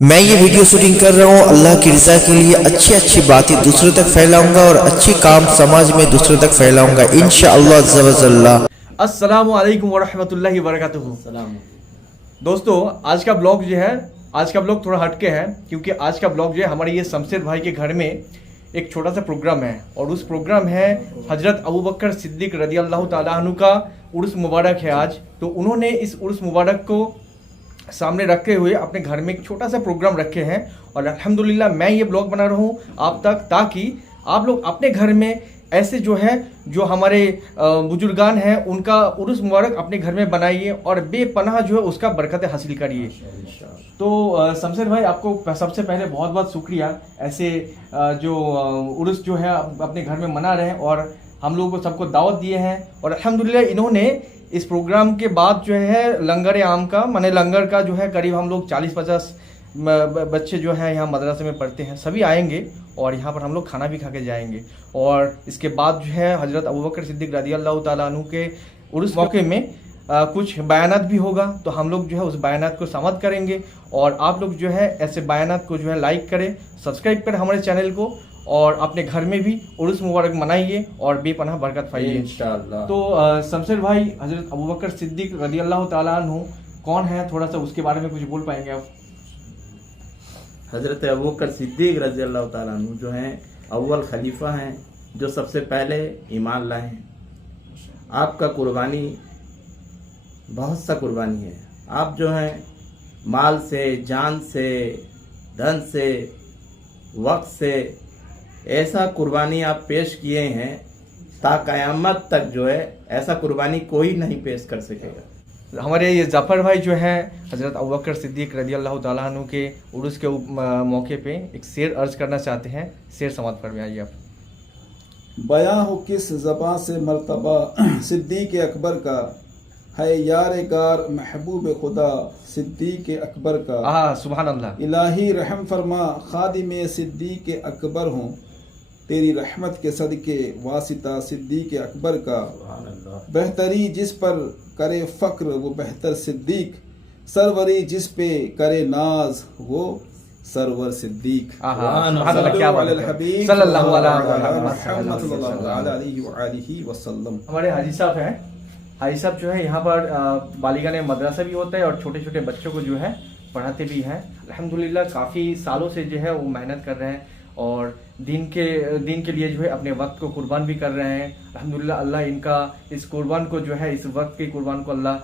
میں یہ video shooting کر رہا ہوں اللہ کی رضا کے لیے، اچھی باتیں دوسروں تک پھیلاؤں گا اور اچھی کام سماج میں دوسروں تک پھیلاؤں گا انشاءاللہ عز و جل۔ السلام علیکم ورحمۃ اللہ وبرکاتہ۔ دوستو آج کا بلاگ تھوڑا ہٹ کے ہے، کیونکہ آج کا بلاگ جو ہے ہمارے یہ شمشید بھائی کے گھر میں ایک چھوٹا سا پروگرام ہے، اور اس پروگرام ہے حضرت ابوبکر صدیق رضی اللہ تعالیٰ عنہ کا عرس مبارک ہے آج۔ تو انہوں نے اس عرس مبارک کو سامنے رکھتے ہوئے اپنے گھر میں ایک چھوٹا سا پروگرام رکھے ہیں، اور الحمدللہ میں یہ بلاگ بنا رہا ہوں آپ تک، تاکہ آپ لوگ اپنے گھر میں ایسے جو ہمارے بزرگان ہیں ان کا عرس مبارک اپنے گھر میں بنائیے اور بے پناہ اس کا برکت حاصل کریے۔ تو شمشید بھائی آپ کو سب سے پہلے بہت بہت شکریہ، ایسے جو عرس ہے اپنے گھر میں منا رہے ہیں اور ہم لوگوں کو سب کو دعوت دیے ہیں، اور الحمدللہ انہوں نے اس پروگرام کے بعد لنگر عام کا لنگر کا قریب ہم لوگ 40-50 بچے یہاں مدرسے میں پڑھتے ہیں، سبھی آئیں گے اور یہاں پر ہم لوگ کھانا بھی کھا کے جائیں گے، اور اس کے بعد حضرت ابوبکر صدیق رضی اللہ تعالیٰ عنہ کے عرس موقع میں کچھ بیانات بھی ہوگا، تو ہم لوگ اس بیانات کو سماعت کریں گے، اور آپ لوگ ایسے بیانات کو لائک کریں، سبسکرائب کریں ہمارے چینل کو، اور اپنے گھر میں بھی عرس مبارک منائیے اور بے پناہ برکت پائیے انشاءاللہ۔ تو شمشید بھائی، حضرت ابوبکر صدیق رضی اللہ تعالیٰ عنہ کون ہے، تھوڑا سا اس کے بارے میں کچھ بول پائیں گے آپ؟ حضرت ابوبکر صدیق رضی اللہ تعالیٰ عنہ جو ہیں اول خلیفہ ہیں، جو سب سے پہلے ایمان لائے ہیں۔ آپ کا قربانی بہت سا قربانی ہے، آپ جو ہیں مال سے، جان سے، دھن سے، وقت سے ایسا قربانی آپ پیش کیے ہیں تا قیامت تک ایسا قربانی کوئی نہیں پیش کر سکے گا۔ ہمارے یہ ظفر بھائی حضرت ابوبکر صدیق رضی اللہ تعالیٰ عنہ کے عرس کے موقع پہ ایک شعر عرض کرنا چاہتے ہیں، شعر سماعت فرمائیے آپ۔ بیاں ہو کس زباں سے مرتبہ صدیق اکبر کا، ہے یار گار محبوب خدا صدیق اکبر کا۔ سبحان اللہ۔ الہی رحم فرما خادم صدیق اکبر ہوں، تیری رحمت کے صدقے واسطہ صدیق اکبر کا۔ بہتری جس پر کرے فخر وہ بہتر صدیق، سروری جس پہ کرے ناز وہ سرور صدیق۔ صلی اللہ علیہ وسلم۔ ہمارے حاجی صاحب ہیں، حاجی صاحب یہاں پر بالیگان مدرسہ بھی ہوتا ہے اور چھوٹے چھوٹے بچوں کو پڑھاتے بھی ہیں۔ الحمدللہ کافی سالوں سے وہ محنت کر رہے ہیں اور دین کے لیے اپنے وقت کو قربان بھی کر رہے ہیں۔ الحمدللہ اللہ ان کا اس قربان کو اس وقت کے قربان کو اللہ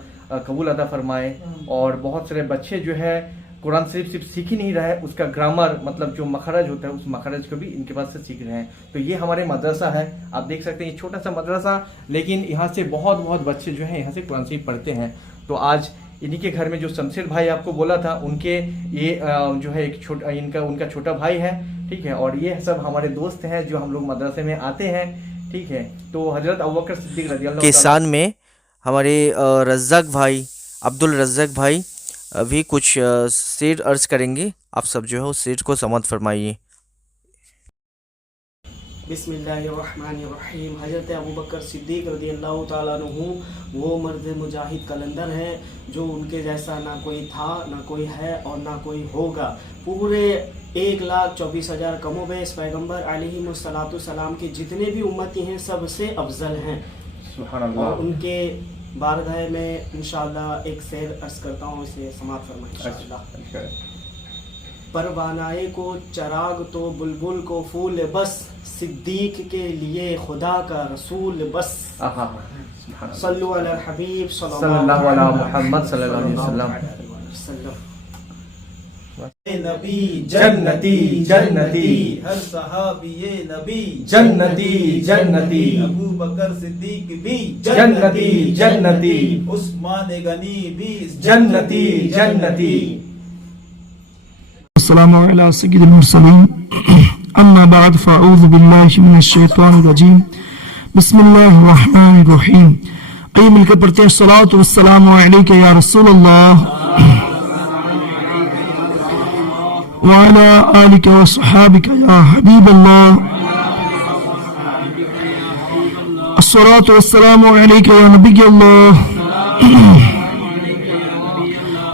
قبول عطا فرمائے، اور بہت سارے بچے قرآن شریف صرف سیکھ ہی نہیں رہے، اس کا گرامر جو مخرج ہوتا ہے اس مخرج کو بھی ان کے پاس سے سیکھ رہے ہیں۔ تو یہ ہمارے مدرسہ ہے، آپ دیکھ سکتے ہیں یہ چھوٹا سا مدرسہ، لیکن یہاں سے بہت بچے یہاں سے قرآن شریف پڑھتے ہیں۔ تو آج انہی کے گھر میں جو شمشید بھائی آپ کو بولا تھا، ان کے یہ ایک ان کا چھوٹا بھائی ہے، ٹھیک ہے، اور یہ سب ہمارے دوست ہیں جو ہم لوگ مدرسے میں آتے ہیں، ٹھیک ہے۔ تو حضرت ابوبکر صدیق رضی اللہ کے شان میں ہمارے رزاق بھائی، عبد الرزاق بھائی بھی کچھ شعر عرض کریں گے، آپ سب اس شعر کو سماعت فرمائیے۔ بسم اللہ الرحمن الرحیم۔ حضرت ابوبکر صدیق رضی اللہ تعالیٰ عنہ وہ مرد مجاہد قلندر ہیں جو ان کے جیسا نہ کوئی تھا، نہ کوئی ہے اور نہ کوئی ہوگا۔ پورے 1,24,000 کم و بیش پیغمبر علیہ السلام کے جتنے بھی امتی ہیں سب سے افضل ہیں۔ سبحان اللہ۔ اور ان کے بارگاہ میں انشاءاللہ ایک شعر عرض کرتا ہوں، اسے سماعت فرمائیں انشاءاللہ۔ پروانائے کو چراغ تو بلبل کو پھول بس، صدیق کے لیے خدا کا رسول بس۔ صلو علی الحبیب صلی اللہ علیہ محمد صلی اللہ علیہ وسلم۔ نبی جنتی جنتی، ہر صحابی نبی جنتی جنتی، ابو بکر صدیق بھی جنتی جنتی، عثمان غنی بھی جنتی جنتی۔ السلام علی سید المرسلین، اما بعد فاعوذ باللہ من الشیطان الرجیم، بسم اللہ الرحمن الرحیم۔ آئیے مل کر پڑھتے ہیں الصلاۃ والسلام علیک یا رسول اللہ وعلی آلک وصحابک یا حبیب اللہ، الصلاۃ والسلام علیک یا نبی اللہ،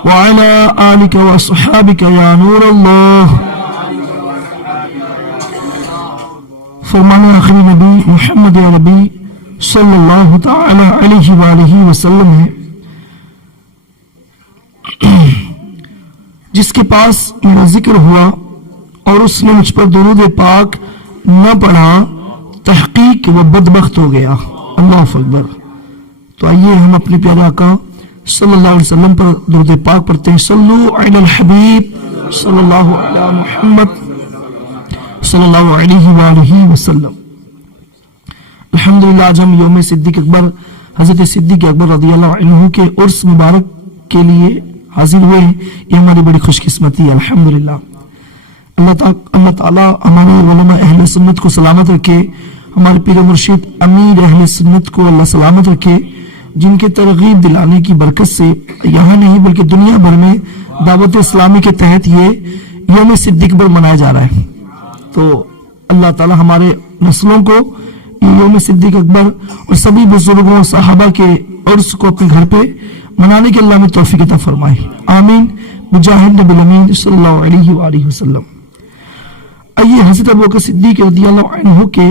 وعلى آلك وأصحابك يا نور الله. فرمان آخری نبی محمد عربی صلی اللہ تعالی علیہ وآلہ وسلم ہے. جس کے پاس میرا ذکر ہوا اور اس نے مجھ پر درود پاک نہ پڑھا تحقیق وہ بدبخت ہو گیا. اللہ اکبر. تو آئیے ہم اپنے پیارے آقا صلی اللہ علیہ وسلم پر درود پاک پڑھتے ہیں. صلو علی الحبیب صلی اللہ علی محمد صلی اللہ علیہ وآلہ وسلم. الحمدللہ آج ہم یوم صدیق اکبر حضرت صدیق اکبر رضی اللہ عنہ کے عرس مبارک کے لیے حاضر ہوئے ہیں. یہ ہماری بڑی خوش قسمتی ہے. الحمدللہ. اللہ تعالیٰ ہمارے علماء اہل سنت کو سلامت رکھے. ہمارے پیر و مرشد امیر اہل سنت کو اللہ سلامت رکھے، جن کے ترغیب دلانے کی برکت سے یہاں نہیں بلکہ دنیا بھر میں دعوت اسلامی کے تحت یہ یوم صدیق پر منایا جا رہا ہے. تو اللہ تعالیٰ ہمارے نسلوں کو یوم صدیق اکبر اور سبھی بزرگوں اور صحابہ کے عرس کو اپنے گھر پہ منانے کے اللہ میں توفیق عطا فرمائے. آمین. مجاہد نبی الامین صلی اللہ علیہ وآلہ وسلم. آئیے حضرت ابوبکر صدیق رضی اللہ عنہ کے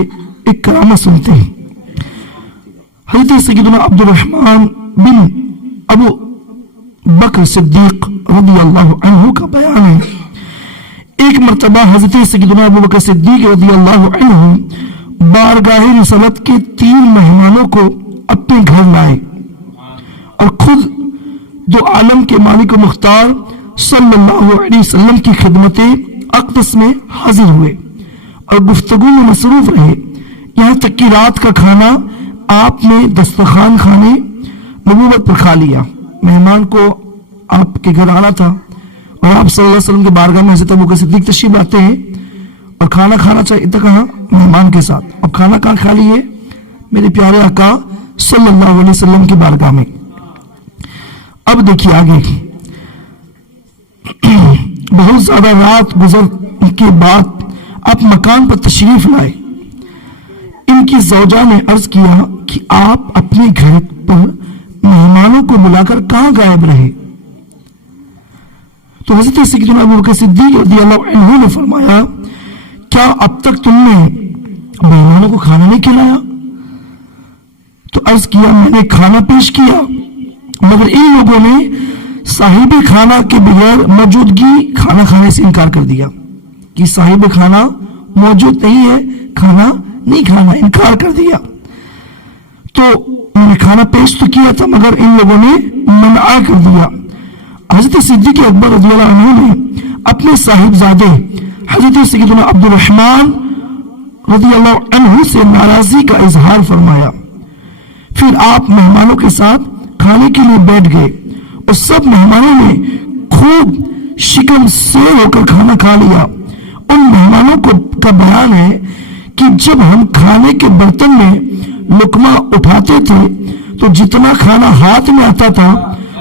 ایک کرامہ سنتے ہیں. حضرت سیدنا عبد الرحمن بن ابو بکر صدیق رضی اللہ عنہ کا بیان ہے. ایک مرتبہ حضرت سیدنا ابو بکر صدیق رضی اللہ عنہ بارگاہ رسالت کے 3 مہمانوں کو اپنے گھر لائے اور خود دو عالم کے مالک و مختار صلی اللہ علیہ وسلم کی خدمت اقدس میں حاضر ہوئے اور گفتگو میں مصروف رہے. یہاں تک کہ رات کا کھانا آپ نے دسترخوان خانے نبوت پر کھا لیا. مہمان کو آپ کے گھر آنا تھا اور آپ صلی اللہ علیہ وسلم کے بارگاہ میں حضرت ابوبکر صدیق تشریف لاتے ہیں اور کھانا کھانا چاہیے تھا کہاں؟ مہمان کے ساتھ. اب کھانا کہاں کھا لیے؟ میرے پیارے آقا صلی اللہ علیہ وسلم کی بارگاہ میں. اب دیکھیے آگے. بہت زیادہ رات گزر کے بعد آپ مکان پر تشریف لائے. ان کی زوجہ نے عرض کیا کہ آپ اپنے گھر پر مہمانوں کو بلا کر کہاں غائب رہے؟ تو حضرت سیدنا ابوبکر صدیق رضی اللہ عنہ نے فرمایا کیا اب تک تم نے مہمانوں کو کھانا نہیں کھلایا؟ تو عرض کیا میں نے کھانا پیش کیا مگر ان لوگوں نے صاحب کھانا کے بغیر موجودگی کھانا کھانے سے انکار کر دیا کہ صاحب کھانا موجود نہیں ہے، کھانا نہیں کھانا، انکار کر دیا. تو میں نے کھانا پیش تو کیا تھا مگر ان لوگوں نے منع کر دیا. حضرت صدیق اکبر رضی اللہ عنہ نے اپنے صاحبزادے حضرت سیدنا عبد الرحمن رضی اللہ عنہ سے ناراضی کا اظہار فرمایا. پھر آپ مہمانوں کے ساتھ کھانے کے لیے بیٹھ گئے اور سب مہمانوں نے خوب شکم سیر ہو کر کھانا کھا لیا. ان مہمانوں کا بیان ہے کہ جب ہم کھانے کے برتن میں لقمہ اٹھاتے تھے تو جتنا کھانا ہاتھ میں آتا تھا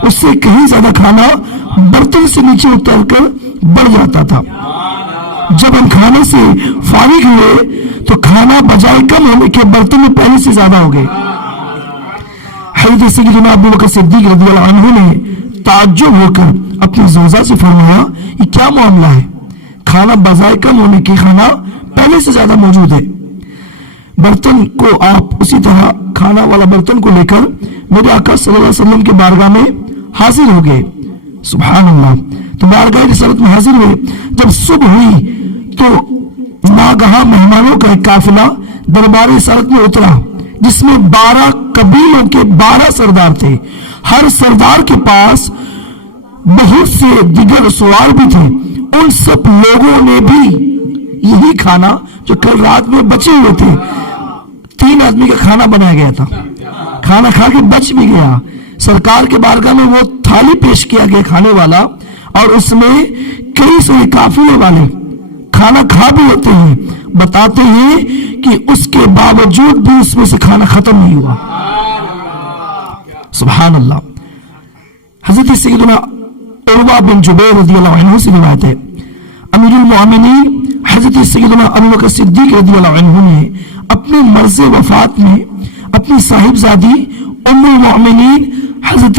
اس سے کہیں زیادہ کھانا برتن سے نیچے اتر کر بڑھ جاتا تھا. جب ہم کھانے سے فارغ ہوئے تو کھانا بجائے کم ہونے کے برتن میں پہلے سے زیادہ ہو گئے. حضرت سیدنا ابوبکر صدیق رضی اللہ عنہ نے تعجب ہو کر اپنی زوجہ سے فرمایا یہ کیا معاملہ ہے؟ کھانا بجائے کم ہونے کے کھانا پہلے سے زیادہ موجود ہے. برتن کو آپ اسی طرح کھانا والا برتن کو لے کر میرے آقا صلی اللہ علیہ وسلم کے بارگاہ میں حاضر ہو گئے. سبحان اللہ. تو بارگاہ رسالت میں حاضر ہوئے. جب صبح ہوئی تو ناگہاں مہمانوں کا ایک قافلہ دربار رسالت میں اترا جس میں 12 قبیلوں کے 12 سردار تھے. ہر سردار کے پاس بہت سے دیگر سوار بھی تھے. ان سب لوگوں نے بھی یہی کھانا جو کل رات میں بچے ہوئے تھے، 3 آدمی کا کھانا بنایا گیا تھا، کھانا کھا کے بچ بھی گیا. سرکار کے بارگاہ میں وہ تھالی پیش کیا گیا کھانے والا اور اس میں کئی سارے قافلے والے کھانا کھا بھی ہوتے ہیں. بتاتے ہیں کہ اس کے باوجود بھی اس میں سے کھانا ختم نہیں ہوا. سبحان اللہ. حضرت سیدنا عروہ بن جبیر رضی اللہ عنہ سے روایت ہے امیر المؤمنین حضرت سیدنا ابوبکر صدیق رضی اللہ عنہ نے اپنے مرض وفات میں اپنی صاحبزادی ام المؤمنین حضرت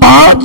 5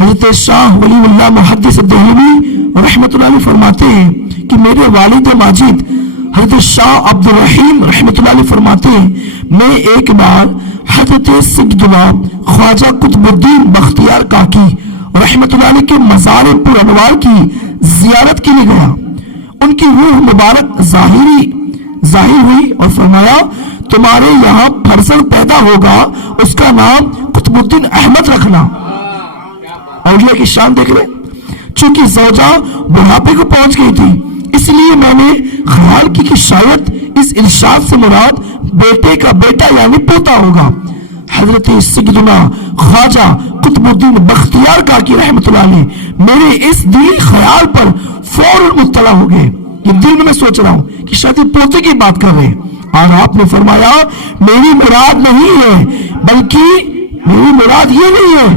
حضرت شاہ ولی اللہ محدث دہلوی رحمۃ اللہ علیہ فرماتے ہیں کہ میرے والد ماجد حضرت شاہ عبد الرحیم رحمۃ اللہ علیہ فرماتے ہیں میں ایک بار حضرت سیدنا خواجہ قطب الدین بختیار کاکی رحمۃ اللہ علیہ کے مزار پر انوار کی زیارت کے لیے گیا. ان کی روح مبارک ظاہر ہوئی اور فرمایا تمہارے یہاں فرزند پیدا ہوگا اس کا نام قطب الدین احمد رکھنا. اولیاء کی شان دیکھ رہے. چونکہ زوجہ بڑھاپے کو پہنچ گئی تھی اس لیے میں نے خیال کی کہ شاید اس ارشاد سے مراد بیٹے کا بیٹا یعنی پوتا ہوگا. حضرت سیدنا خواجہ قطب الدین بختیار کاکی رحمۃ اللہ علیہ میرے اس دینی خیال پر فوراً مطلع ہو گئے. یہ دل میں سوچ رہا ہوں کہ شاید پوتے کی بات کر رہے ہیں اور آپ نے فرمایا میری مراد نہیں ہے بلکہ میری مراد یہ نہیں ہے.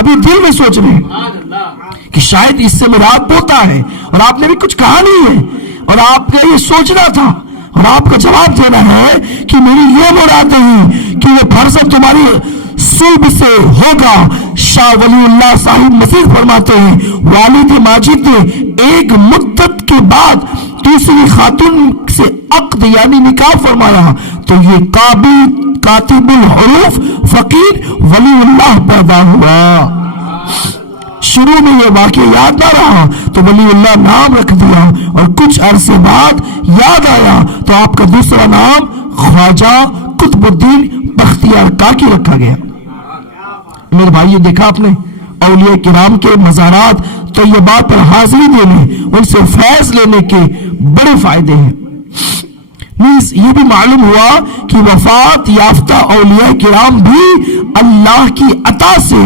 ابھی دل میں سوچ رہے ہیں کہ شاید اس سے مراد پوتا ہے اور آپ نے بھی کچھ کہا نہیں ہے اور آپ کا یہ سوچنا تھا اور آپ کا جواب دینا ہے کہ میری یہ مراد نہیں کہ یہ فرزند تمہاری صلب سے ہوگا. شاہ ولی اللہ صاحب مزید فرماتے ہیں والد ماجد نے ایک مدت کے بعد دوسری خاتون سے عقد یعنی نکاح فرمایا تو یہ کاتب الحروف فقیر ولی اللہ پیدا ہوا. شروع میں یہ واقعہ یاد نہ رہا تو ولی اللہ نام رکھ دیا اور کچھ عرصے بعد یاد آیا تو آپ کا دوسرا نام خواجہ قطب الدین بختیار کاکی رکھا گیا. میرے بھائی دیکھا آپ نے اولیاء کرام کے مزارات طیبات پر حاضری دینے ان سے فیض لینے کے بڑے فائدے ہیں. یہ بھی معلوم ہوا کہ وفات یافتہ اولیاء کرام بھی اللہ کی عطا سے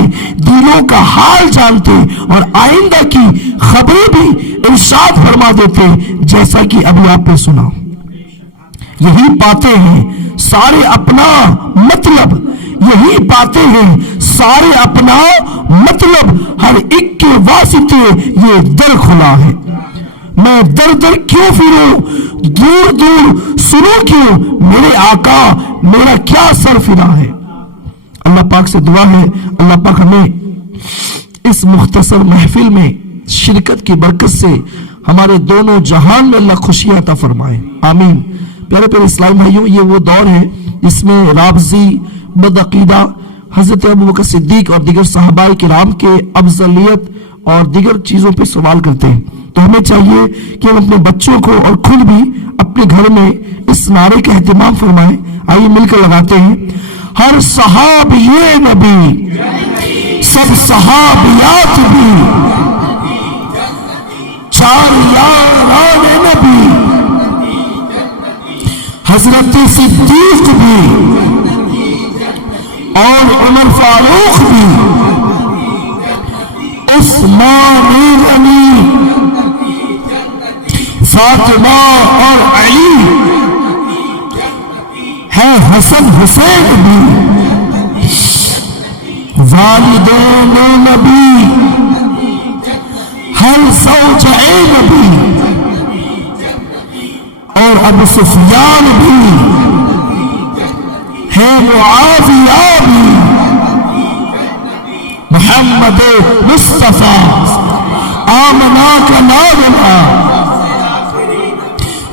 دلوں کا حال جانتے اور آئندہ کی خبریں بھی ارشاد فرما دیتے جیسا کہ ابھی آپ نے سنا. یہی پاتے ہیں سارے اپنا مطلب یہی پاتے ہیں سارے اپنا مطلب ہر ایک کے واسطے یہ در کھلا ہے. میں در در کیوں پھروں دور دور سنو کیوں میرے آقا میرا کیا سر پھرا ہے. اللہ پاک سے دعا ہے اللہ پاک ہمیں اس مختصر محفل میں شرکت کی برکت سے ہمارے دونوں جہان میں اللہ خوشی عطا فرمائے آمین. پیارے پیارے اسلام بھائیوں یہ وہ دور ہے جس میں رابضی بدعقیدہ حضرت ابوبکر صدیق اور دیگر صحابہ کرام کے افضلیت اور دیگر چیزوں پہ سوال کرتے ہیں. تو ہمیں چاہیے کہ ہم اپنے بچوں کو اور خود بھی اپنے گھر میں اس نعرے کا اہتمام فرمائیں. آئیے مل کر لگاتے ہیں ہر صحابی نبی سب صحابیات بھی چار یاران نبی حضرت صدیق بھی اور عمر فاروق بھی عثمان غنی فاطمہ اور علی ہے حسن حسین بھی والدین نبی ہر زوجہ نبی اور ابو سفیان بھی ہے معاویہ بھی محمد مصطفیٰ آمنہ کا نابلہ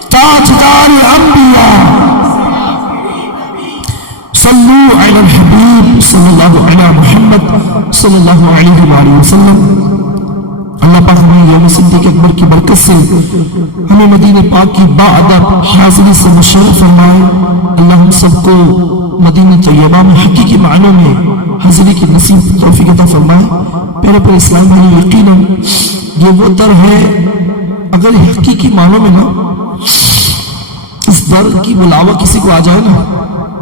تاجدار انبیاء صلو علی الحبیب صلی اللہ علی محمد صلی اللہ علیہ وآلہ وسلم. اللہ پاک ہمیں یوم صدیق اکبر کی برکت سے ہمیں مدینہ پاک کی باادب حاضری سے مشرف فرمائے. اللہ ہم سب کو مدینہ طیبہ میں حقیقی معنوں میں حاضری کی نصیب توفیق عطا فرمائے. پیارے پیارے اسلام بھائی یقیناً یہ وہ در ہے اگر حقیقی معنوں میں نا اس در کی بلاوا کسی کو آ جائے نا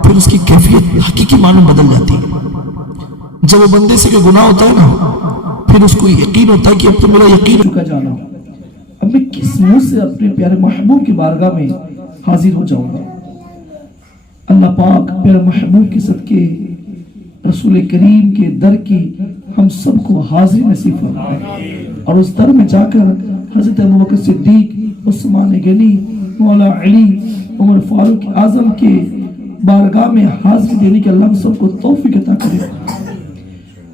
پھر اس کی کیفیت حقیقی معنوں بدل جاتی ہے. جب وہ بندے سے کوئی گناہ ہوتا ہے نا پھر اس کو یقین ہوتا ہے کہ اب تو میرا یقین کا جانا اب میں کس منہ سے اپنے پیارے محبوب کی بارگاہ میں حاضر ہو جاؤں گا. اللہ پاک پیارے محبوب کے صدقے رسول کریم کے در کی ہم سب کو حاضری نصیب فرمائے اور اس در میں جا کر حضرت ابوبکر صدیق عثمان غنی مولا علی عمر فاروق اعظم کے بارگاہ میں حاضری دینے کے اللہ ہم سب کو توفیق عطا کرے.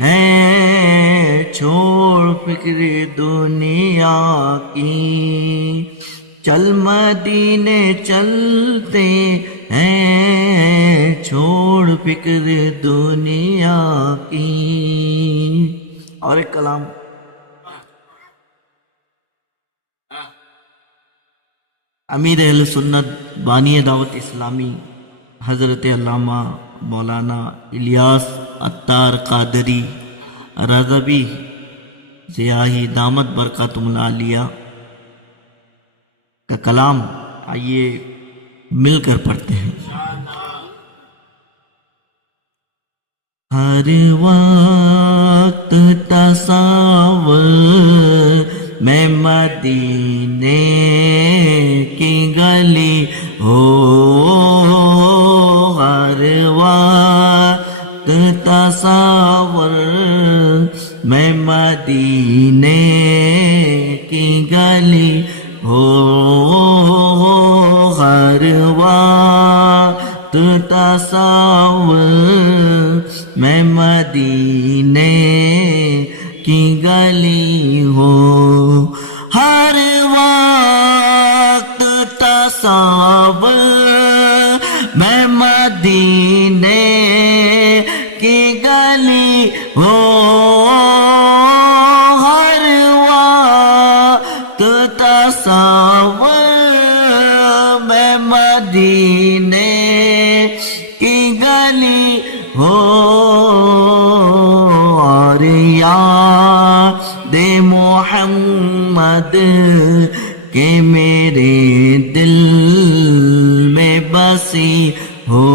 ہیں چھوڑ فکر دنیا کی، چل مدینے چلتے ہیں چھوڑ فکر دنیا کی. اور ایک کلام امیر اہل سنت بانی دعوت اسلامی حضرت علامہ مولانا الیاس عطار قادری رضوی ضیائی دامت برکاتہم العالیہ کا کلام آئیے مل کر پڑھتے ہیں. ہر وقت تصور میں مدینے کی گلی ہو، ہر وقت تصور میں مدینے کی گلی ہو، ہر وقت تصور میں مدینے کی گلی ہو، ہر وقت تصور میں مدینے کی گلی ہو، ہر وقت تصور میں مدینے کی گلی ہو، اور یاد محمد کہ میرے دل میں بسی ہو،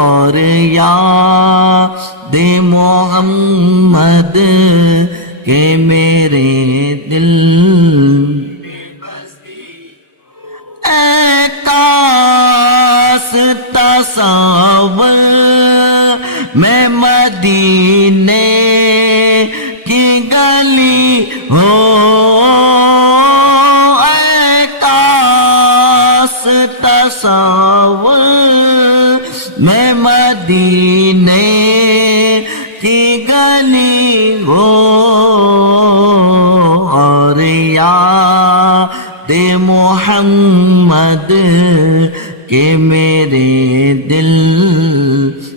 اور یاد محمد کہ میرے دل اے کاش تصور میں مدینے کی گلی ہو، اے کاش تصور میں مدینے کی گلی ہو، اور یاد محمد کہ میرے دل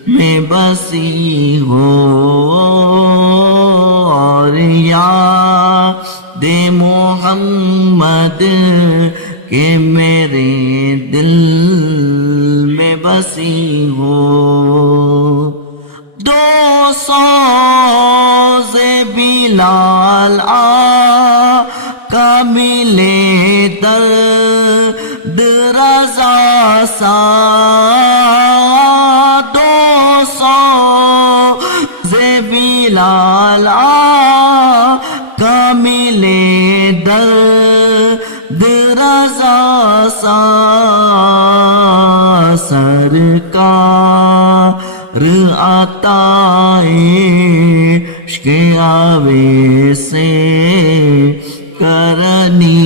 میں بسی ہو، اور یاد محمد کہ میرے دل میں بسی ہو. دو سوز بلال آقا ملے درد رضا سا، دو سوز بلال آقا ملے درد رضا سا، سرکار عطائے عشق آوے سے کرنی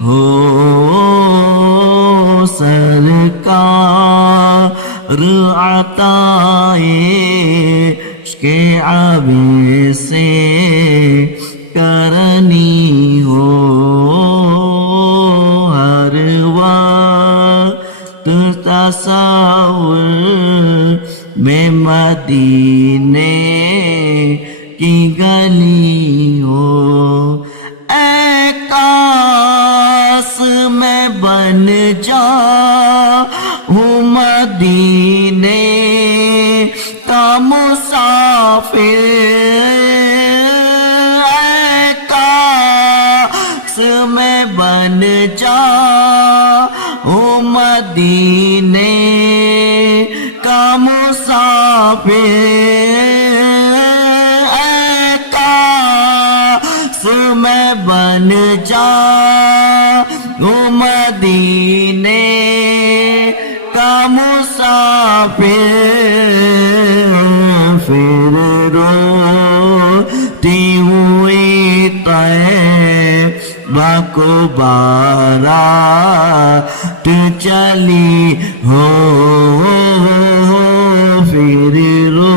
ہو، سرکار عطائے عشق آوے سے کرنی ہو، ہر وقت تصور میں مدینے کی گلی ہو، اے کاش میں بن جاؤں مدینے کا مسافر، اے کاش میں بن جاؤں مدینے کا مسافر، اے کاش میں بن جاؤں مدینے کا مسافر، پھر روتی ہوئی طیبہ کو بارات چلی ہو، پھر رو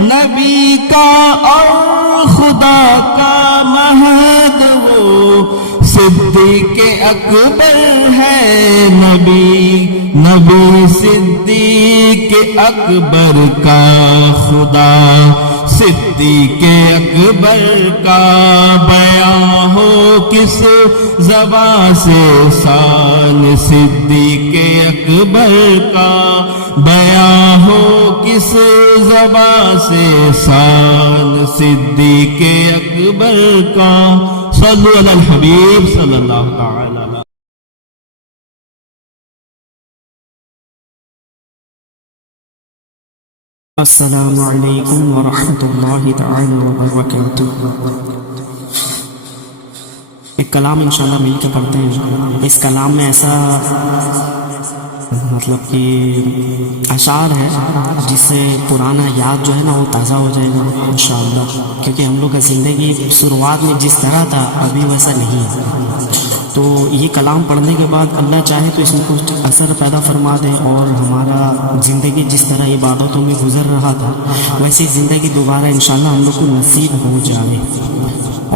نبی کا اور خدا کا مہد وہ صدیق اکبر ہے نبی صدیق اکبر کا خدا صدیق اکبر کا بیان ہو کس زبان سے شان صدیق اکبر کا بیان ہو کس زبان سے شان صدیق اکبر کا صلو علی الحبیب صلی اللہ تعالی علیہ السلام علیکم ورحمۃ اللہ تعالی وبرکاتہ. ایک کلام انشاءاللہ مل کے پڑھتے ہیں. اس کلام میں ایسا مطلب کہ اشعار ہے جس سے پرانا یاد جو ہے نا وہ تازہ ہو جائے گا انشاءاللہ، کیونکہ ہم لوگ کا زندگی شروعات میں جس طرح تھا ابھی ویسا نہیں ہے. تو یہ کلام پڑھنے کے بعد اللہ چاہے تو اس میں کچھ اثر پیدا فرما دے اور ہمارا زندگی جس طرح عبادتوں میں گزر رہا تھا ویسی زندگی دوبارہ انشاءاللہ ہم لوگ کو نصیب ہو جائے،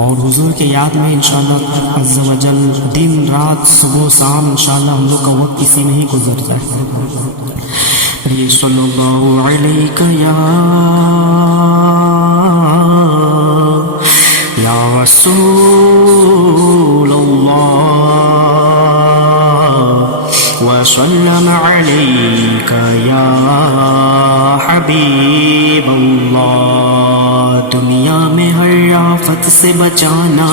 اور حضور کے یاد میں انشاءاللہ عز و جل دن رات صبح شام انشاءاللہ ہم لوگ کا وقت اسی میں ہی گزر جائے. صلی اللہ علیہ یا رسول اللہ وسلم علیک یا حبیب اللہ. دنیا میں ہر آفت سے بچانا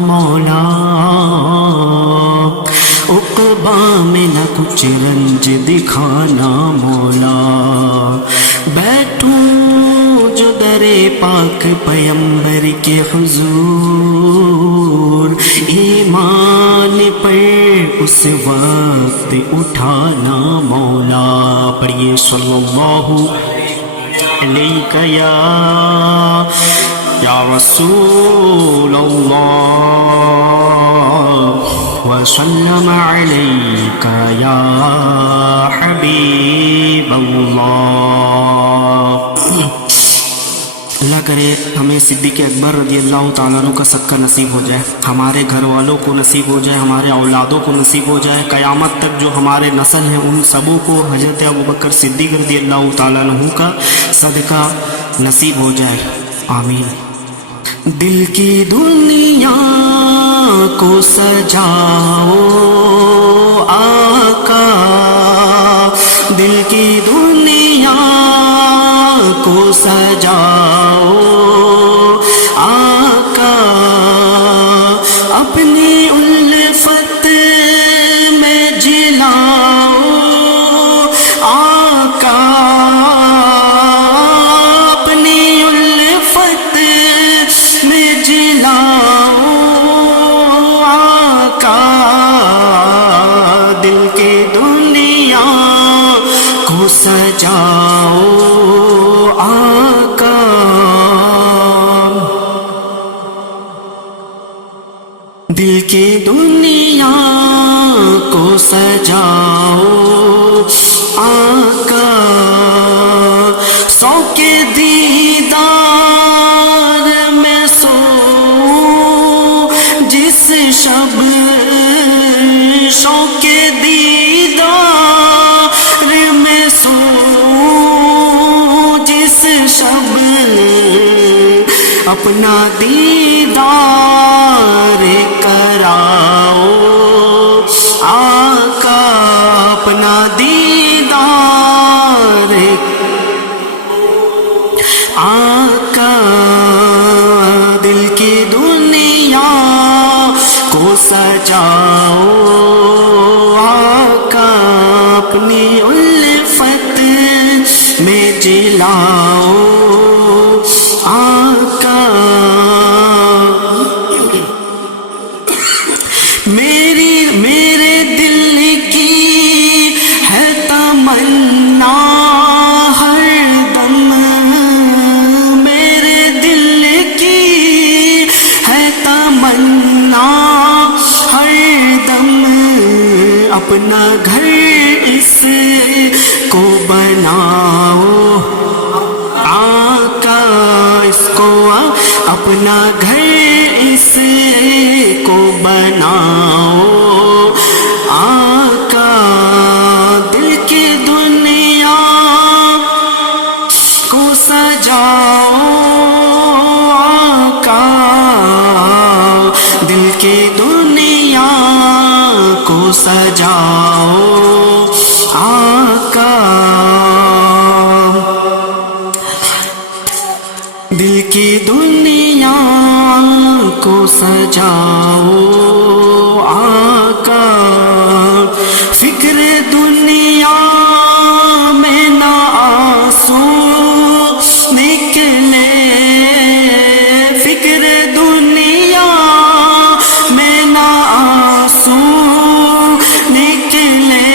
مولا، عقبہ میں نہ کچھ رنج دکھانا مولا. بیٹھوں جو درے پاک پیمبر کے حضور، ایمان پر اس وقت اٹھانا مولا. پڑھیے صلی اللہ علیہ یا رسول اللہ وسلم علیک یا حبیب اللہ. اللہ کرے ہمیں صدیق اکبر رضی اللہ تعالیٰ عنہ کا صدقہ نصیب ہو جائے، ہمارے گھر والوں کو نصیب ہو جائے، ہمارے اولادوں کو نصیب ہو جائے، قیامت تک جو ہمارے نسل ہیں ان سبوں کو حضرت ابوبکر صدیق رضی اللہ تعالیٰ عنہ کا صدقہ نصیب ہو جائے. آمین. دل کی دنیا کو سجاؤ آقا، دل کی دنیا کو سجاؤ آقا، اپنی الفت میں جلاؤ آقا، اپنی الفت میں جلاؤ آقا. دل کی دنیا کو سجاؤ آقا، دل کی دنیا کو سجاؤ آقا. سو کے دیدار میں سو جس شب، شوق کے دیدار میں سو جس شب، اپنا دیدار کراؤ آقا، اپنا دیدار آقا. دل کی دنیا کو سجاؤ آقا، اپنی الفت میں جلاؤ آقا. میرے دل کی ہے تمنا ہر دم، میرے دل کی ہے تمنا ہر دم، اپنا گھر اس کو بناؤ آقا، دل کی دنیا کو سجاؤ آقا، فکر دنیا میں نہ آنسو نکلے، فکر دنیا میں نہ آنسو نکلے،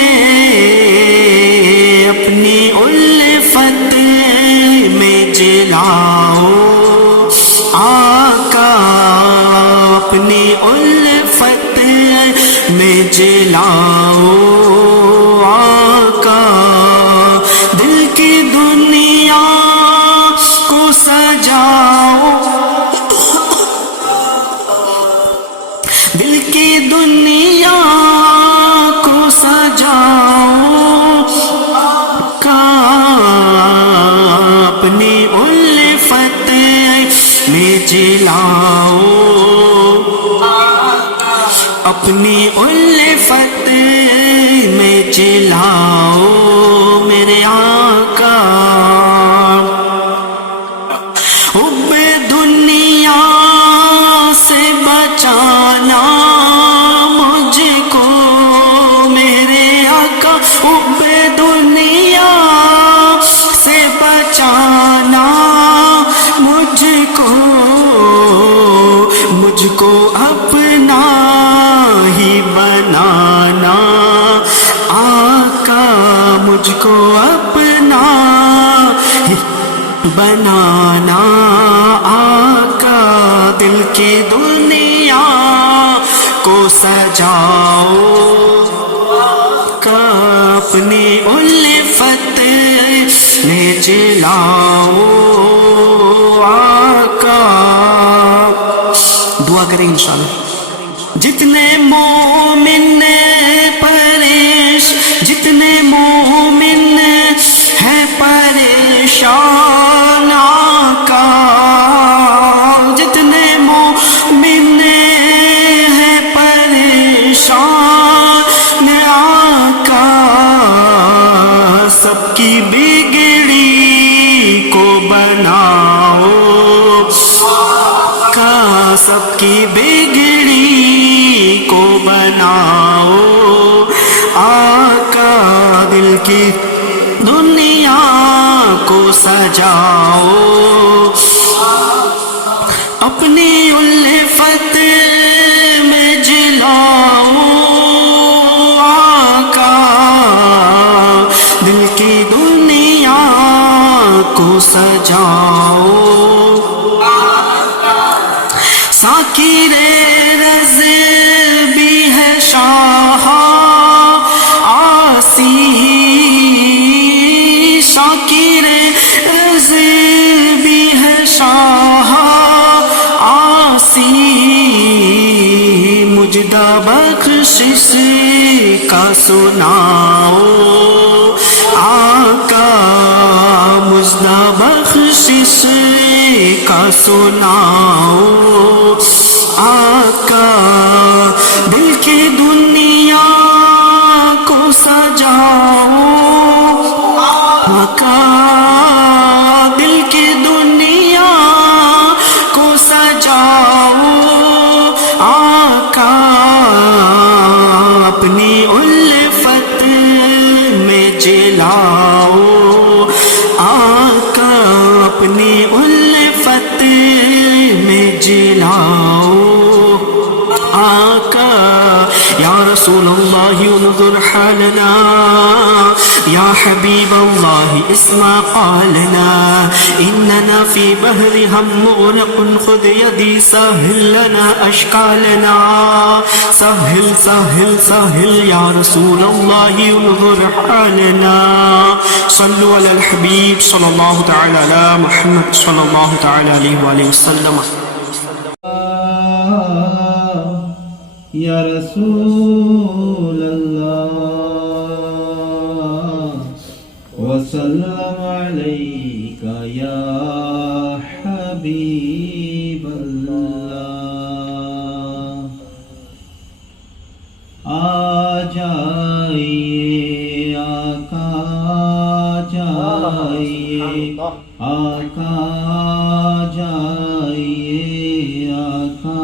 اپنی الفت میں جلاؤ آقا، اپنی الفت میں جلاؤ آقا، دل کی دنیا کو سجاؤ، دل کی دنیا کو سجاؤ آقا، اپنی الفت میں جلاؤ، اپنی الفت میں جلاؤ میرے آقا، حب دنیا سے بچانا مجھ کو میرے آقا، حب دنیا سے بچانا مجھ کو اپنا ہی بنانا آقا، مجھ کو اپنا ہی بنانا آقا، دل کی دنیا کو سجاؤ آقا، اپنی الفت میں جلاؤ آقا، دعا کریں انشاءاللہ۔ جتنے مومن جتنے مومن ہیں پریشان آقا، جتنے مومن ہیں پریشان آقا، سب کی بگڑی کو بناؤ آقا، سب کی بگڑی کو بناؤ آقا، دل کی دنیا کو سجاؤ، اپنی الفت میں جلاؤ آقا، دل کی دنیا کو سجاؤ، ساکر رز بھی ہے شاہ آسی، ساکر رز بھی ہے شاہ آسی، مجدہ بخشش کا سناؤ آقا، مجدہ بخشش کا سناؤ آقا، دل کی دنیا کو سجاؤ آقا، دل کی دنیا کو سجاؤ آقا، اپنی الفت میں جلاؤ آقا، اپنی الفت میں جلاؤ آقا، یا رسول اللہ انظر حالنا، یا حبیب اللہ اسمع قالنا، اننا فی بحر ہم مغرق، خذ یدی سہل لنا اشکالنا، سہل سہل سہل یا رسول اللہ انظر حالنا، صلوا علی الحبیب صلی اللہ تعالی علی محمد صلی اللہ تعالی علیہ وآلہ وسلم۔ یا رسول اللہ وسلم علیک یا حبیب اللہ، آ جائیے آقا جائیے آقا جائیے آقا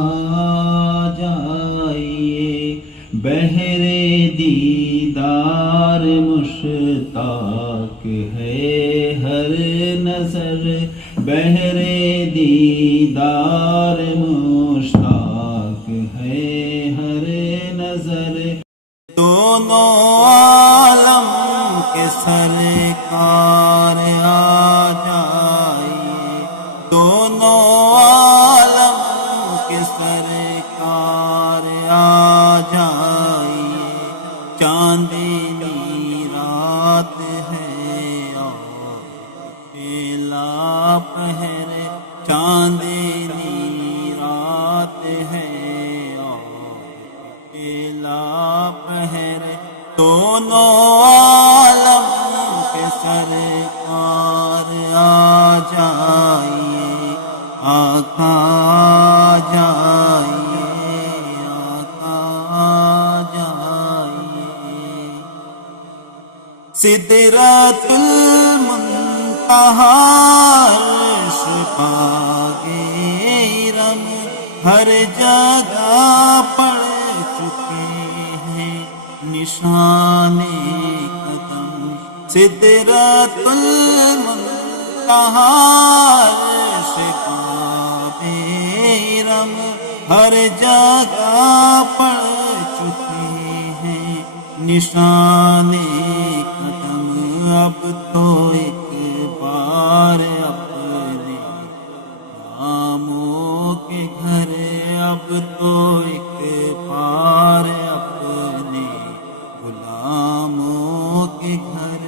جائیے بہر دیدار مشتاق ہے ہر نظر بہر دیدار مشتاق ہے ہر نظر دونوں عالم کے سرکار آ جائیے دونوں عالم کے سرکار آ جائیے چاندنی رات ہے اور اکیلا پہر چاندنی رات ہے اور اکیلا پہر دونوں عالم کے سرکار آ جائیے آقا جائیے آقا جائیے سدرۃ المنتہا عرش پاگے رم ہر جگہ پڑ چکے ہیں نشان قدم سدرۃ المنتہا عرش پاگے رم ہر جگہ پڑ چکے ہیں نشان قدم اب تو ایک بار اپنے غلاموں کے گھر اب تو ایک بار اپنے غلاموں کے گھر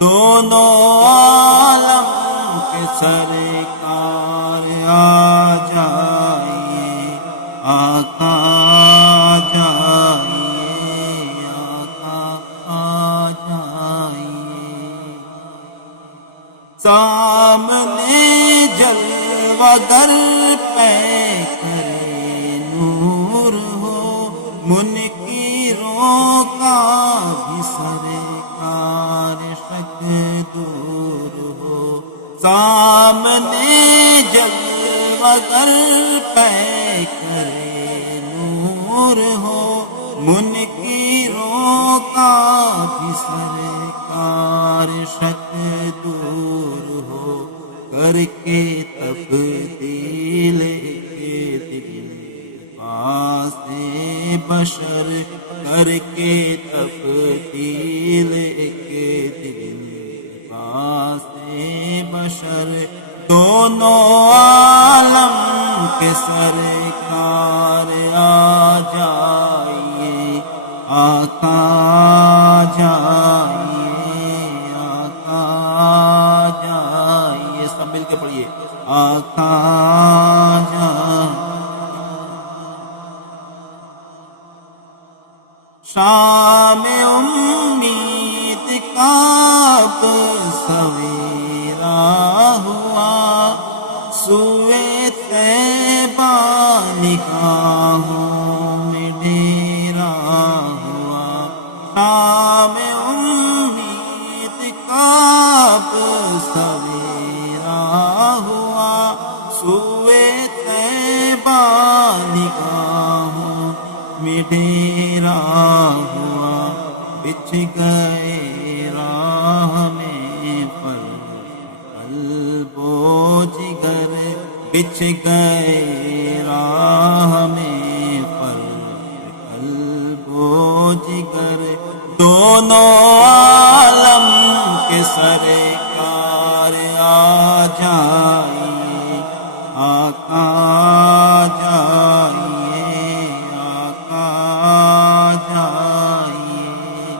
دونوں عالم کے سرکار آ جائیے آقا جائیے آقا جائیے سامنے جلوہ گر پہ کرے نور ہو منکروں کا بھی سرکار شک دور ہو سامنے جلوہ گر پہ کرے نور ہو منکروں کا بھی سرکار شک دور ہو کر کے تبدیل کے دل پاس بشر کر کے تبدیل کے دل پاس بشر دونوں عالم کے سرکار آ جائیے آقا جائیے آقا جائیے سب مل کے پڑھیے آقا جائیے شام امید کا اب سویرا ہوا سوئے طیبہ نگاہوں میں ڈیرا ہوا شام امید کا اب سویرا ہوا سوئے طیبہ نگاہوں میں ڈیرا ہوا بچھ گئے راہ میں پر قلب و جگر بچھ گئے راہ میں پر قلب و جگر دونوں عالم کے سرکار آ جائیے آقا جائیے آقا جائیے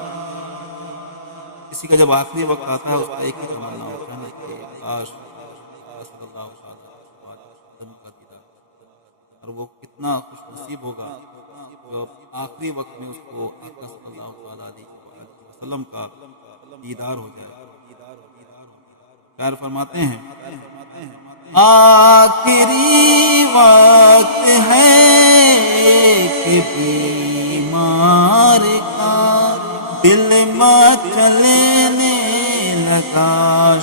کسی کا جب آخری وقت آتا ہے اس کا ایک ہی تمنا ہوتا ہے کہ کاش صلی اللہ علیہ وسلم کا دیدار اور وہ کتنا خوش نصیب ہوگا جو آخری وقت میں اس کو آقا صلی اللہ علیہ وسلم کا دیدار ہو جائے پیار فرماتے ہیں آخری وقت ہے کہ بیمار کا دل مچلنے لگا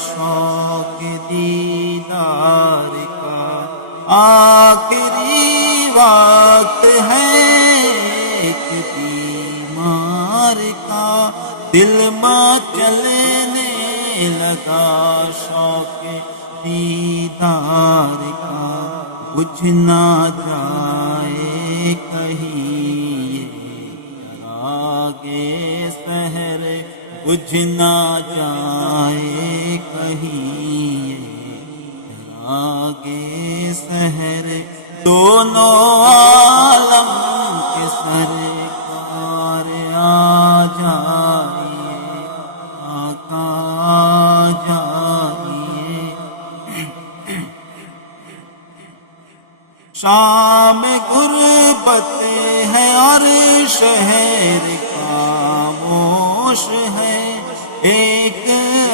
شوق دی دیدار کا آخری وقت ہے ایک بیمار کا دل میں چلنے لگا شوق دیدار کا بجھ نہ جائے کہیں آگے سحر بجھ نہ جائے کہیں آگے سحر دونوں عالم کے سرکار آ جائیے آقا آ جائیے شام غربت ہے اور شہر خاموش ہے ایک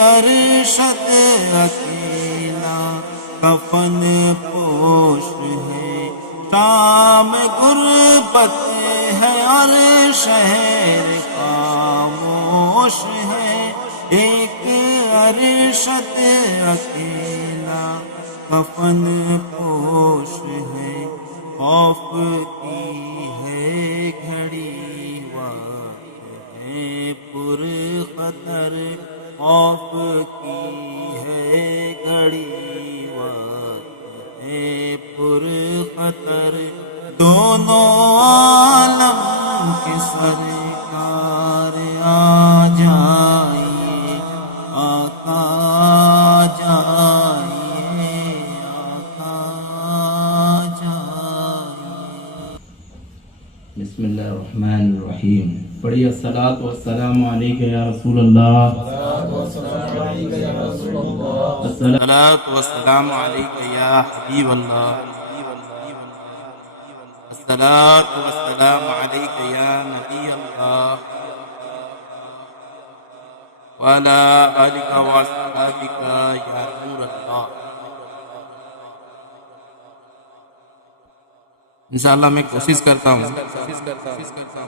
ارشد اکیلا کفن پوش ہے شام غربت ہے اور شہر خاموش ہے ایک ارشد اکیلا کفن پوش ہے خوف کی ہے گھڑی وقت ہے پر خطر خوف کی ہے گھڑی وقت ہے پر خطر دونوں عالم کے سرکار آ جائیے آقا آ جائیے آقا آ جائیے بسم اللہ الرحمن الرحیم پڑھیے الصلاۃ والسلام علیک یا رسول اللہ الصلاۃ والسلام علیک یا حبیب اللہ الصلاۃ والسلام علیک یا نبی اللہ وعلی آلک واصحابک یا نور اللہ. انشاءاللہ میں کوشش کرتا ہوں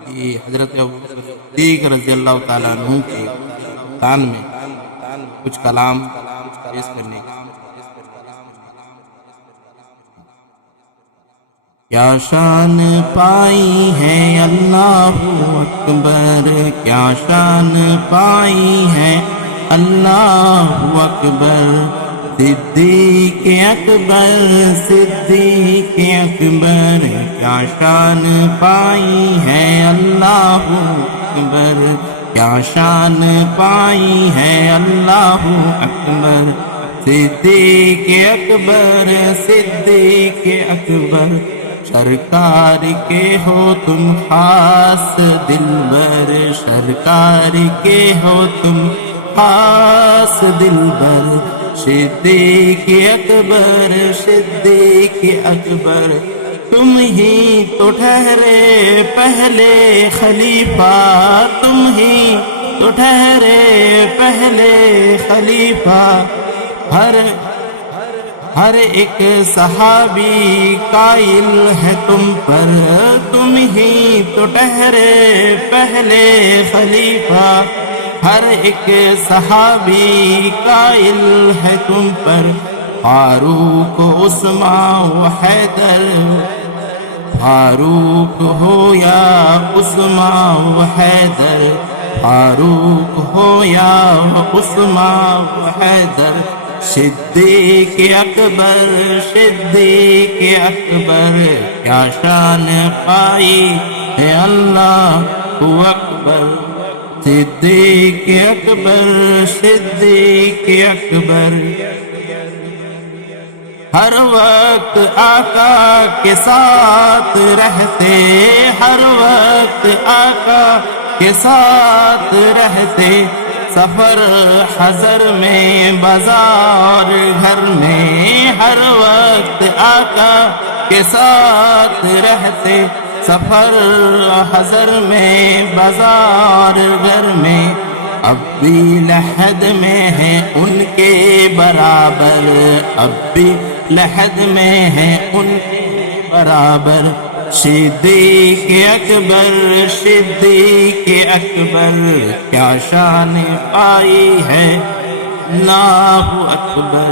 کہ حضرت ابوبکر صدیق رضی اللہ تعالیٰ عنہ کے شان میں کچھ کلام پیش کرنے کی. کیا شان پائی ہے اللہ اکبر کیا شان پائی ہے اللہ اکبر صدیق اکبر صدیق اکبر کیا شان پائی ہے اللہ اکبر کیا شان پائی ہے اللہ اکبر صدیق اکبر صدیق اکبر سرکار کے ہو تم خاص دلبر سرکار کے ہو تم خاص دلبر صدیق اکبر صدیق اکبر تم ہی تو ٹھہرے پہلے خلیفہ تم ہی تو ٹھہرے پہلے خلیفہ ہر ایک صحابی قائل ہے تم پر تم ہی تو ٹھہرے پہلے خلیفہ ہر ایک صحابی قائل ہے تم پر فاروق عثمان و حیدر فاروق ہو یا عثمان و حیدر فاروق ہو یا عثمان و حیدر صدیق اکبر صدیق اکبر کیا شان پائی ہے اللہ اکبر صدیق اکبر صدیق اکبر ہر وقت آقا کے ساتھ رہتے ہر وقت آقا کے ساتھ رہتے سفر حضر میں بازار گھر میں ہر وقت آقا کے ساتھ رہتے سفر حضر میں بازار گھر میں اب بھی لحد میں ہے ان کے برابر اب بھی لحد میں ہے ان کے برابر صدیق اکبر صدیق اکبر کیا شان پائی ہے اللہ اکبر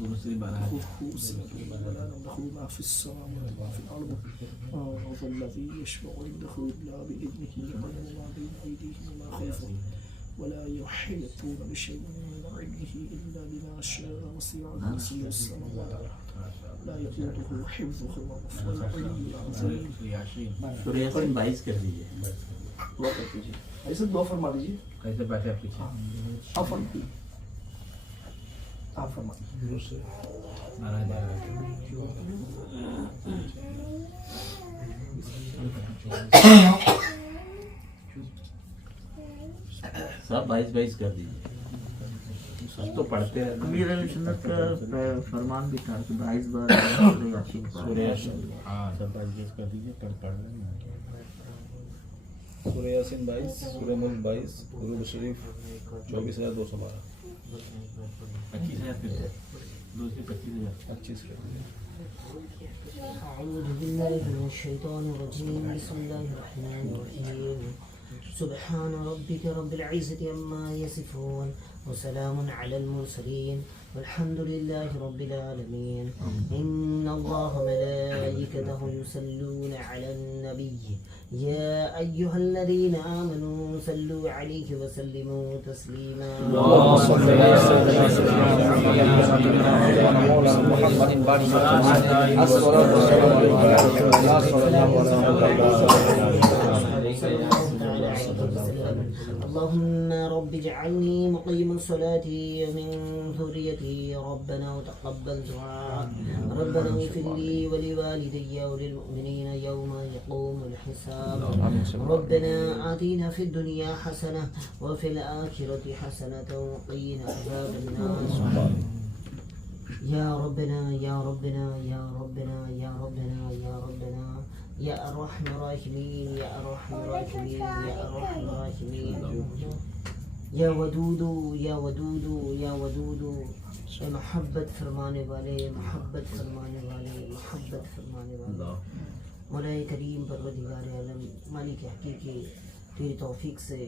دوسری بنا ما في السماوات وما في الأرض هو الذي يشفع عنده إلا بإذنه يعلم ما بين أيديهم وما خلفهم ولا يحيطون بشيء من علمه إلا بما شاء وسع كرسيه السماوات لا يؤوده حفظهما وهو العلي العظيم. سورہ یاسین 22 کر دیجیے. دعا کر دیجیے. ایسے دعا فرما دیجیے. کیسے بیٹھے آپ پیچھے؟ آپ فرما صاحب 22 کر دیجیے. سب تو پڑھتے ہیں. امیر علیہ سنت کا فرمان بھی تھا کہ 22 بار سورہ یاسین. ہاں سب 22 کر دیجیے. کل پڑھ رہے ہیں. سورہ یاسین 22، سورہ ملک 22، درود شریف 24,212. 25,000 پھر دوسری 25,000. 25 أعوذ بالله من الشيطان الرجيم. بسم الله الرحمن الرحيم. سبحان ربك رب العزة عما يصفون وسلام على المرسلين والحمد لله رب العالمين. إن الله ملائكته يصلون على النبي يا أيها الذين آمنوا صلوا عليه وسلموا تسليما. اللهم صل على سيدنا محمد الصلاة والسلام اللهم رب اجعلني مقيم الصلاة ومن ذريتي ربنا وتقبل دعاء. ربنا اغفر لي ولوالدي وللمؤمنين يوم يقوم الحساب. ربنا آتنا في الدنيا حسنة وفي الآخرة حسنة وقنا عذاب النار. يا ربنا يا ربنا يا ربنا يا ربنا يا ربنا يا أرحم الراحمين يا أرحم الراحمين يا أرحم الراحمين يا ودود يا ودود يا ودود اے محبت فرمانے والے محبت فرمانے والے محبت فرمانے والے مولا کریم پروردگار عالم مالک حقیقی تیری توفیق سے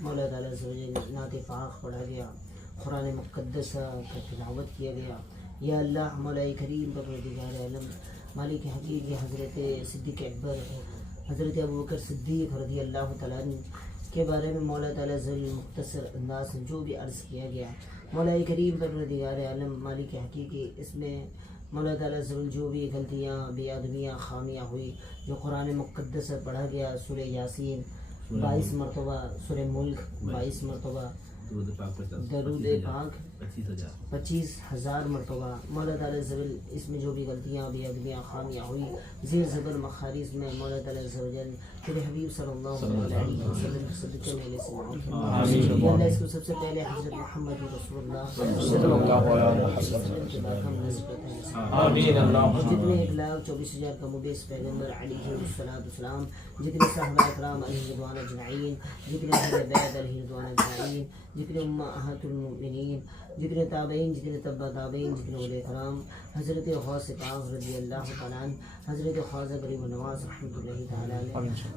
مولا تعالیٰ عز و جل نعت پاک پڑھا گیا، قرآن مقدسہ کا تلاوت کیا گیا. یا اللہ مولا کریم پروردگار عالم مالک حقیقی حضرت صدیق اکبر حضرت ابوبکر صدیق رضی اللہ تعالیٰ عنہ کے بارے میں مولا تعالیٰ عز و جل مختصر انداز میں جو بھی عرض کیا گیا، مولا کریم پروردگار عالم مالک حقیقی اس میں مولا تعالیٰ عز و جل جو بھی غلطیاں بے ادبیاں خامیاں ہوئی، جو قرآن مقدس پڑھا گیا سورہ یاسین 22 مرتبہ، سورہ ملک 22 مرتبہ، درود پاک 25,000 مرتبہ، مولا تعالیٰ عز و جل اس میں جو بھی غلطیاں بے ادبیاں خامیاں ہوئی زیر زبر مخارج میں مولا تعالیٰ عز و جل تیرے حبیب صلی اللہ علیہ وسلم کے صدقے میں علیہ السلام. یا اللہ اس کو سب سے پہلے حضرت محمد رسول اللہ صلی اللہ علیہ وسلم کے بعد ہم نصب کرتے ہیں. جتنے 1,24,000 کا مبیس پیغمبر علیہ السلام، جتنے صحابہ کرام علیہ رضوان اجمعین، جتنے اہل بیت علیہ رضوان اجمعین، جتنے امہات المؤمنین، جتنے تابعین، جتنے تبع تابعین، جتنے اولیاء کرام، حضرت غوث پاک رضی اللہ تعالیٰ عنہ، حضرت خواجہ غریب نواز رحمۃ اللہ تعالیٰ علیہ،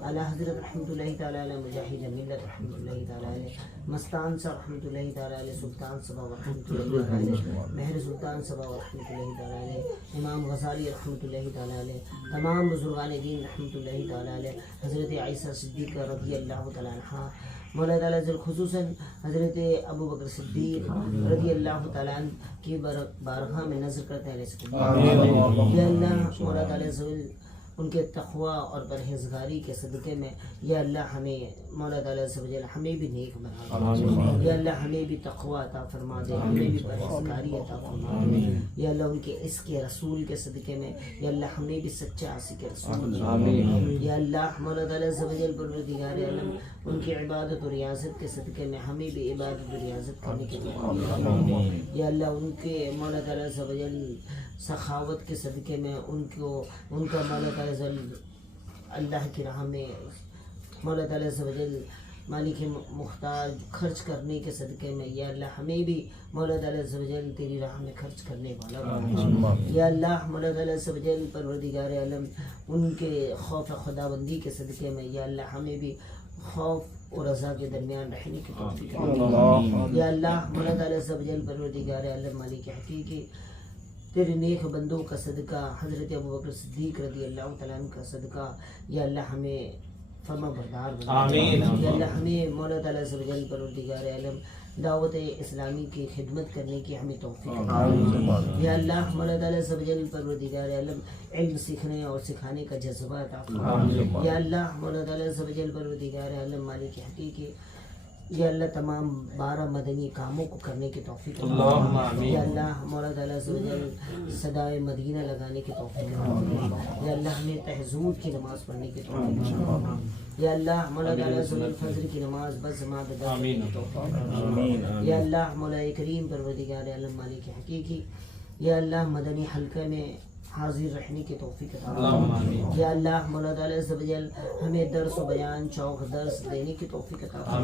اعلیٰ حضرت رحمۃ اللہ تعالیٰ علیہ، مجاہد ملت رحمۃ اللہ تعالیٰ علیہ، مستان صاحب رحمۃ اللہ تعالیٰ علیہ، سلطان صبا رحمۃ اللہ تعالیٰ علیہ، مہر سلطان صبا رحمۃ اللہ تعالیٰ علیہ، امام غزالی رحمۃ اللہ تعالیٰ علیہ، تمام بزرگان دین رحمۃ اللہ تعالیٰ علیہ، حضرت عائشہ صدیقہ رضی اللہ تعالیٰ عنہ، مولا تعالیٰ عز و جل خصوصاً حضرت ابوبکر صدیق رضی اللہ تعالیٰ عنہ کی بارگاہ میں نظر کرتے ہیں. یا اللہ مولا تعالیٰ عز و جل ان کے تقوی اور پرہیزگاری کے صدقے میں یا اللہ ہمیں مولا تعالیٰ عز و جل ہمیں بھی نیک بنا دے. یا اللہ ہمیں بھی تقوی عطا فرما دے، ہمیں بھی پرہیزگاری عطا فرما دے. یا اللہ ان کے عشق رسول کے صدقے میں یا اللہ ہمیں بھی سچا عاشق رسول. یا اللہ مولا تعالیٰ عز و جل پروردگار عالم ان کی عبادت و ریاضت کے صدقے میں ہمیں بھی عبادت و ریاضت کرنے کے لیے. یا اللہ ان کے مولا تعالیٰ عز و جل سخاوت کے صدقے میں ان کا مولا تعالیٰ عز و جل اللہ کی راہ میں مولا تعالیٰ عز و جل مالک محتاج خرچ کرنے کے صدقے میں یا اللہ ہمیں بھی مولا تعالیٰ عز و جل تیری راہ میں خرچ کرنے والا بنا یا اللہ مولا تعالیٰ عز و جل پروردگار عالم ان کے خوف خدا بندی کے صدقے میں یا اللہ ہمیں بھی خوف اور رضا کے درمیان رہنے کی توفیق یا اللہ مولا تعالیٰ عز و جل پروردگار عالم مالک حقیقی تیرے نیک بندوں کا صدقہ حضرت ابوبکر صدیق رضی اللہ تعالیٰ عنہ کا صدقہ یا اللہ ہمیں فرما بردار بنا یا اللہ ہمیں مولا تعالیٰ عز و جل پروردگار عالم دعوت اسلامی کی خدمت کرنے کی ہمیں توفیق یا اللہ مولا تعالیٰ عز و جل پروردگار عالم علم سیکھنے اور سکھانے کا جذبہ عطا فرما یا اللہ مولا تعالیٰ عز و جل پروردگار عالم مالک حقیقی یا اللہ تمام 12 مدنی کاموں کو کرنے کی توفیق یا اللہ مولا تعالیٰ عز و جل صدائے مدینہ لگانے کی توفیق یا اللہ ہمیں تہجد کی نماز پڑھنے کی توفیق یا اللہ مولا تعالیٰ عز و جل فجر کی نماز بس جماعت ادا کرنے کی توفیق یا اللہ مولا کریم پروردگار عالم مالک حقیقی یا اللہ مدنی حلقہ میں حاضر رہنے کی توفیق عطا یا اللہ مولا تعالیٰ عز و جل ہمیں درس و بیان چوک درس دینے کی توفیق عطا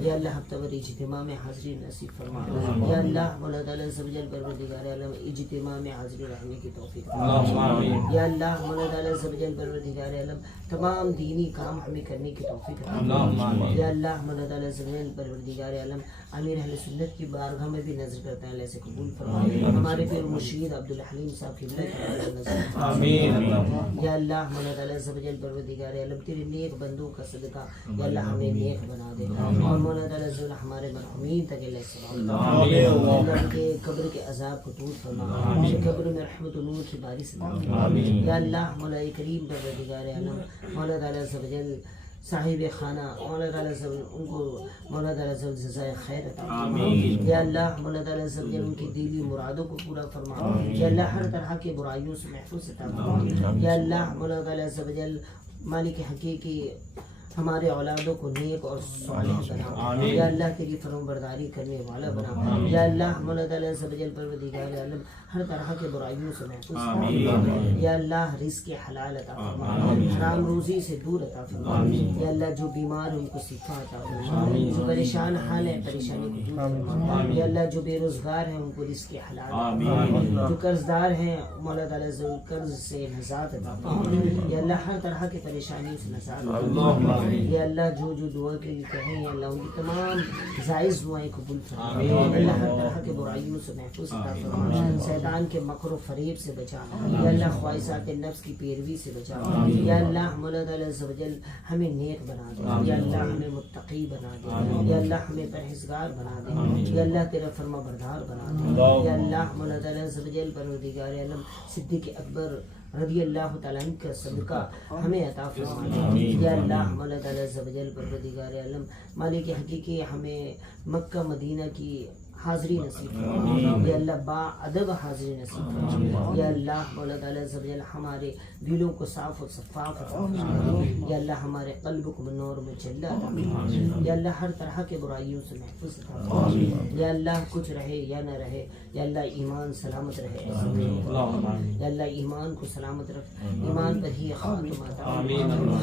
یا اللہ ہفتہ وار اجتماع میں حاضری نصیب فرما یا اللہ مولا تعالیٰ عز و جل پروردگار عالم اجتماع میں حاضری رہنے کی توفیق یا اللہ مولا تعالیٰ عز و جل پروردگار عالم تمام دینی کام ہمیں کرنے کی توفیق عطا یا اللہ مولا تعالیٰ عز و جل پروردگار عالم امیر اہل سنت کی بارگاہ میں بھی نظر کرتے ہیں اللہ سے قبول فرما ہمارے پیر مرشید عبدالحلیم صاحب کی یا اللہ مولا تعالیٰ عز و جل پروردگار عالم تیرے نیک بندوں کا صدقہ یا اللہ ہمیں نیک بنا دے اور مولا تعالیٰ عز و جل ہمارے مرحومین تک اللہ کے قبر کے عذاب کو دور فرما قبر میں رحمت و نور کی بارش عطا یا اللہ مولا کریم پروردگار عالم مولا تعالیٰ عز و جل صاحب خانہ مولا تعالیٰ عز و جل ان کو مولا تعالیٰ عز و جل جزائے خیر عطا فرما یا اللہ مولا تعالیٰ عز و جل ان کی دلی مرادوں کو پورا فرما یا اللہ ہر طرح کے برائیوں سے محفوظ عطا فرما یا اللہ مولا تعالیٰ عز و جل مالک حقیقی ہمارے اولادوں کو نیک اور صالح بنا یا اللہ تیری فرمان برداری کرنے والا بنا یا اللہ مولا تعالیٰ عز و جل پروردگار عالم ہر طرح کے برائیوں سے محفوظ فرما یا اللہ رزق حلال عطا فرما حرام روزی سے دور عطا فرما یا اللہ جو بیمار ہیں ان کو شفا عطا فرما جو پریشان حال ہیں پریشانی کو دور فرما یا اللہ جو بے روزگار ہیں ان کو رزق حلال جو قرض دار ہیں مولا تعالیٰ عز و جل قرض سے نجات عطا فرما یا اللہ ہر طرح کی پریشانی سے نجات عطا فرما یا اللہ جو دعا کے لیے کہیں یا اللہ ان کی تمام جائز دعائیں قبول فرما یا اللہ ہر طرح کے برائیوں سے محفوظ عطا فرما شیطان کے مکر و فریب سے بچا یا اللہ خواہشات نفس کی پیروی سے بچا یا اللہ مولا تعالیٰ عز و جل ہمیں نیک بنا دے یا اللہ ہمیں متقی بنا دے یا اللہ ہمیں پرہیزگار بنا دے یا اللہ تیرا فرما بردار بنا دے یا اللہ مولا تعالیٰ عز و جل پروردگار عالم صدیق اکبر رضی اللہ تعالیٰ عنہ کا صدقہ ہمیں عطا فرما یا اللہ مولا تعالیٰ عز و جل پروردگار عالم مالک حقیقی ہمیں مکہ مدینہ کی حاضری نصیب فرما یا اللہ با ادب حاضری نصیب فرما یا اللہ مولا تعالیٰ عز و جل ہمارے دلوں کو صاف و شفاف فرما یا اللہ ہمارے قلب کو نور میں جلا عطا فرما یا اللہ ہر طرح کے برائیوں سے محفوظ عطا فرما یا اللہ کچھ رہے یا نہ رہے یا اللہ ایمان سلامت رہے یا اللہ ایمان کو سلامت رکھ ایمان پر ہی خاتمہ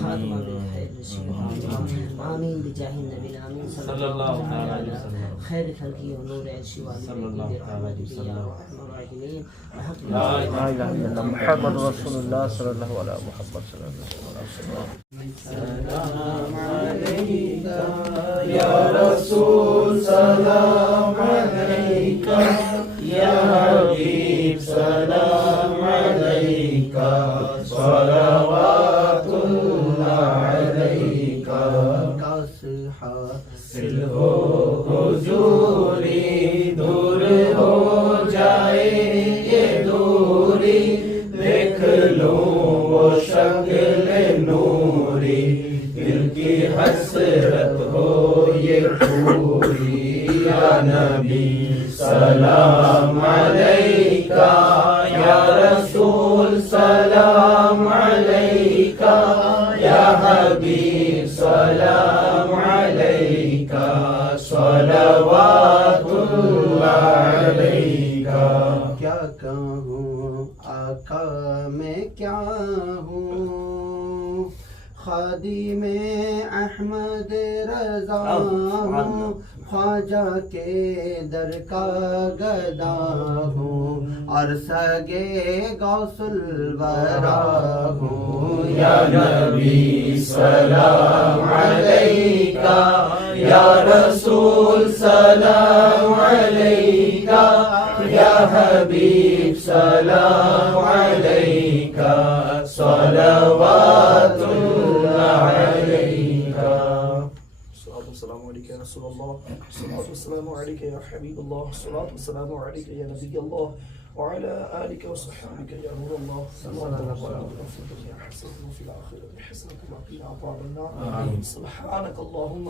خاتمہ بالخیر نصیب آمین بجاہ النبی آمین صلی اللہ علیہ وسلم خیر خلقی و نور عرشی والی برحمتک یا ارحم الراحمین لا الہ الا اللہ محمد رسول اللہ صلی اللہ علیہ محمد صلی اللہ علیہ وسلم سلام علیکہ یا رسول سلام علیکہ یا حبیب سلام علیکہ صلوات اللہ علیکہ حاصل ہو حضوری دور ہو جائے یہ دوری دیکھ لوں وہ شکل نوری دل کی حسرت ہو یہ پوری یا نبی سلام علیکہ یا رسول سلام علیکہ یا حبیب سلام علیکہ صلوات اللہ علیکہ کیا کہوں آقا میں کیا ہوں خادم احمد رضا ہوں خواجہ کے در کا گدا ہوں اور سگے غوث الورا ہوں یا نبی سلام علیکہ یا رسول سلام علیکہ یا حبیب سلام علیکہ صلوات اللہ علیکہ السلام عليك يا رسول الله الصلاة والسلام عليك يا حبيب الله الصلاة والسلام عليك يا نبي الله وعلى آلك وصحبك يا نور الله اللهم ربنا يا حسن وفي الآخرة بحسنك وقنا عذاب النار سبحانك اللهم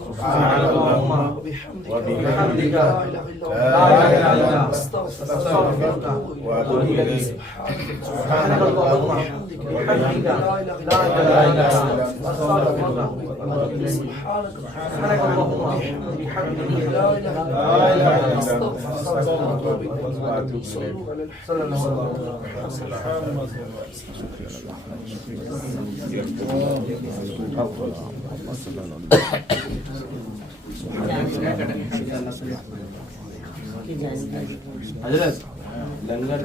وبحمدك لا إله إلا أنت أستغفرك وأتوب إليك سبحانك اللهم وبحمدك لا إله إلا أنت أستغفرك وأتوب إليك سبحانك اللهم وبحمدك لا إله إلا أنت أستغفرك وأتوب إليك صلوا على صلى الله عليه حضرت لنگر